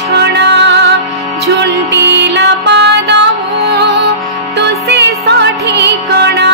छणा झुंटीला पादमु तो शेष ठिकणा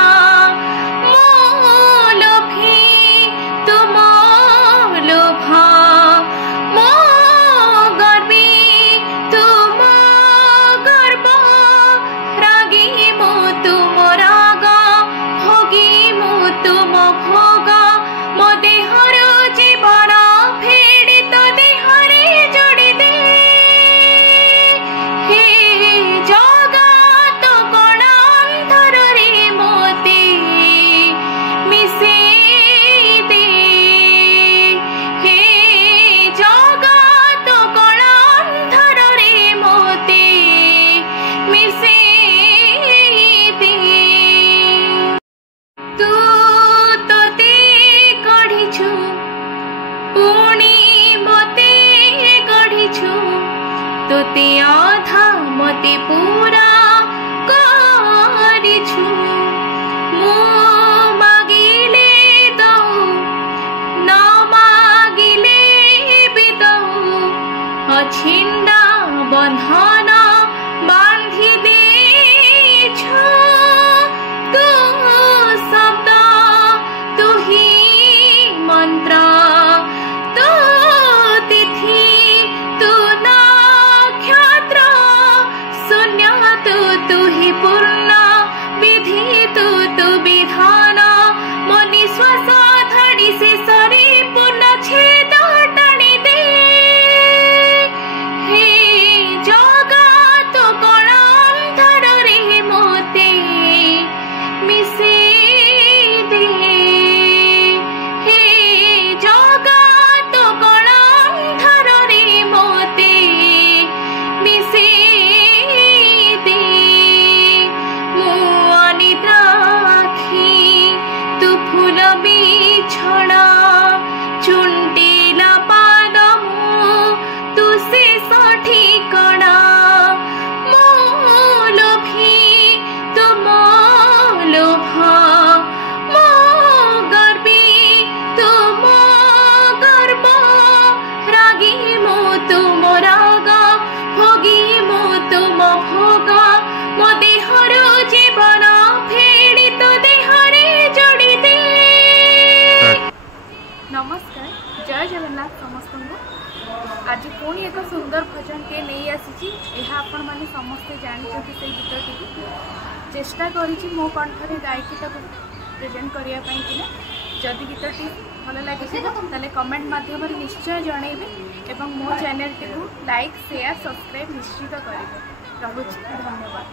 तोते आधा मते पूरा करिछु मो मागिले दऊ न मागिले भी दऊ अछिंदा बंधन बांधी देछु तू शब्द तू ही मंत्र तू तिथि तू तू ही पूर्ण विधि तू विधान मो निश्वास धड़ी से सरी पूर्ण छेद टाणी दे हे जगत कण अंधार रे मोते मिसे दे हे जगत कण अंधार रे मोते मिसे छड़ा चुंटीला पादमु तू शेष ठिकणा मो लोभी तू मो लोभा मो गर्वी तू मो गर्व रागी मो तुम राग भोगी मो तुम भोग मो देहर जीवन फेड़ी तो देहरे जोड़ी दे। नमस्कार, जय जगन्नाथ समस्त को। आज पुणी एक सुंदर भजन टे नहीं आसी आपण मैंने समस्ते जानते से गीतटी चेष्टा करी मो कंठरे गायकी प्रेजेंट करने जदि गीतटी भल लगे कमेंट माध्यम निश्चय जनइबे एवं मो channel T like share subscribe निश्चित करेंगे। रहुछि, धन्यवाद।